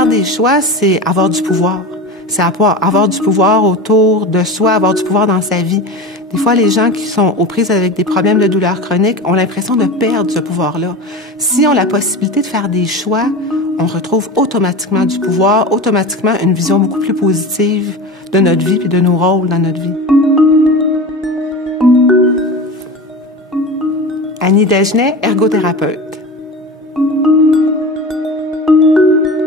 faire des choix, c'est avoir du pouvoir. C'est avoir du pouvoir autour de soi, avoir du pouvoir dans sa vie. Des fois, les gens qui sont aux prises avec des problèmes de douleur chronique ont l'impression de perdre ce pouvoir-là. Si on a la possibilité de faire des choix, on retrouve automatiquement du pouvoir, automatiquement une vision beaucoup plus positive de notre vie et de nos rôles dans notre vie. Annie Dagenet, ergothérapeute.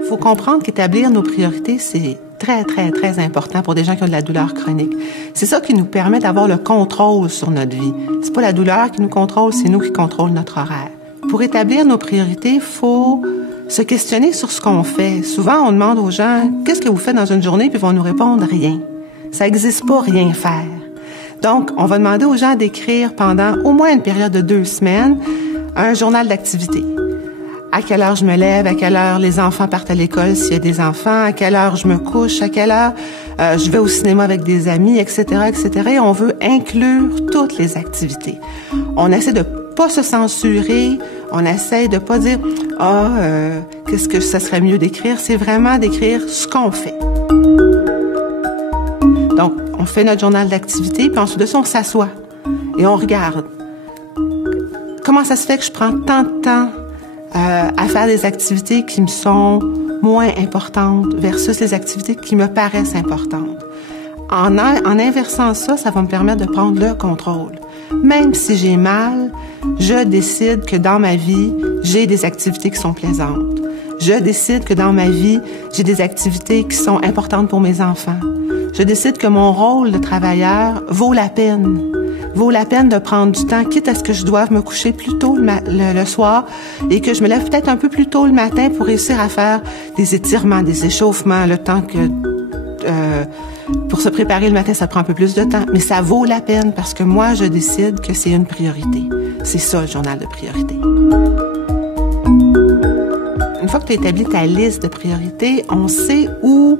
Il faut comprendre qu'établir nos priorités, c'est très, très, très important pour des gens qui ont de la douleur chronique. C'est ça qui nous permet d'avoir le contrôle sur notre vie. C'est pas la douleur qui nous contrôle, c'est nous qui contrôlons notre horaire. Pour établir nos priorités, il faut se questionner sur ce qu'on fait. Souvent, on demande aux gens « Qu'est-ce que vous faites dans une journée? » Puis ils vont nous répondre « Rien. » Ça n'existe pas, rien faire. Donc, on va demander aux gens d'écrire pendant au moins une période de 2 semaines un journal d'activité. À quelle heure je me lève, à quelle heure les enfants partent à l'école s'il y a des enfants, à quelle heure je me couche, à quelle heure je vais au cinéma avec des amis, etc., etc. Et on veut inclure toutes les activités. On essaie de pas se censurer, on essaie de pas dire « qu'est-ce que ça serait mieux d'écrire? » C'est vraiment d'écrire ce qu'on fait. Donc, on fait notre journal d'activité, puis ensuite de ça, on s'assoit et on regarde. Comment ça se fait que je prends tant de temps à faire des activités qui me sont moins importantes versus les activités qui me paraissent importantes. En inversant ça, ça va me permettre de prendre le contrôle. Même si j'ai mal, je décide que dans ma vie, j'ai des activités qui sont plaisantes. Je décide que dans ma vie, j'ai des activités qui sont importantes pour mes enfants. Je décide que mon rôle de travailleur vaut la peine. Vaut la peine de prendre du temps, quitte à ce que je doive me coucher plus tôt le soir et que je me lève peut-être un peu plus tôt le matin pour réussir à faire des étirements, des échauffements, le temps que... pour se préparer le matin, ça prend un peu plus de temps, mais ça vaut la peine parce que moi, je décide que c'est une priorité. C'est ça, le journal de priorité. Une fois que tu as établi ta liste de priorités, on sait où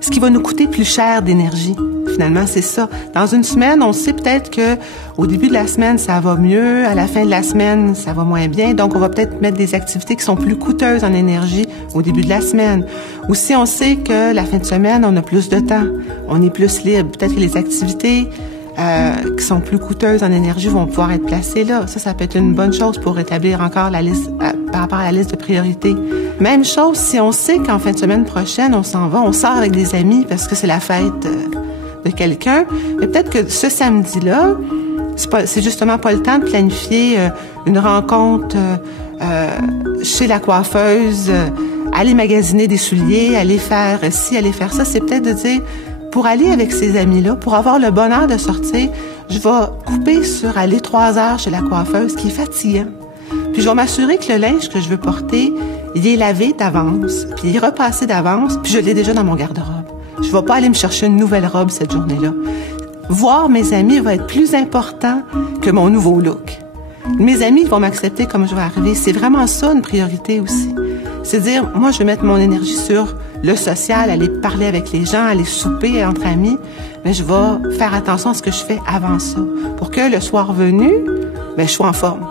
ce qui va nous coûter plus cher d'énergie. Finalement, c'est ça. Dans une semaine, on sait peut-être que au début de la semaine, ça va mieux. À la fin de la semaine, ça va moins bien. Donc, on va peut-être mettre des activités qui sont plus coûteuses en énergie au début de la semaine. Ou si on sait que la fin de semaine, on a plus de temps, on est plus libre. Peut-être que les activités qui sont plus coûteuses en énergie vont pouvoir être placées là. Ça peut être une bonne chose pour établir encore la liste par rapport à la liste de priorités. Même chose si on sait qu'en fin de semaine prochaine, on s'en va, on sort avec des amis parce que c'est la fête de quelqu'un. Mais peut-être que ce samedi-là, c'est justement pas le temps de planifier une rencontre chez la coiffeuse, aller magasiner des souliers, aller faire ci, aller faire ça. C'est peut-être de dire, pour aller avec ces amis-là, pour avoir le bonheur de sortir, je vais couper sur aller 3 heures chez la coiffeuse, qui est fatigant. Puis je vais m'assurer que le linge que je veux porter, il est lavé d'avance, puis il est repassé d'avance, puis je l'ai déjà dans mon garde-robe. Je vais pas aller me chercher une nouvelle robe cette journée-là. Voir mes amis va être plus important que mon nouveau look. Mes amis vont m'accepter comme je vais arriver. C'est vraiment ça une priorité aussi. C'est dire, moi, je vais mettre mon énergie sur le social, aller parler avec les gens, aller souper entre amis, mais je vais faire attention à ce que je fais avant ça, pour que le soir venu, je sois en forme.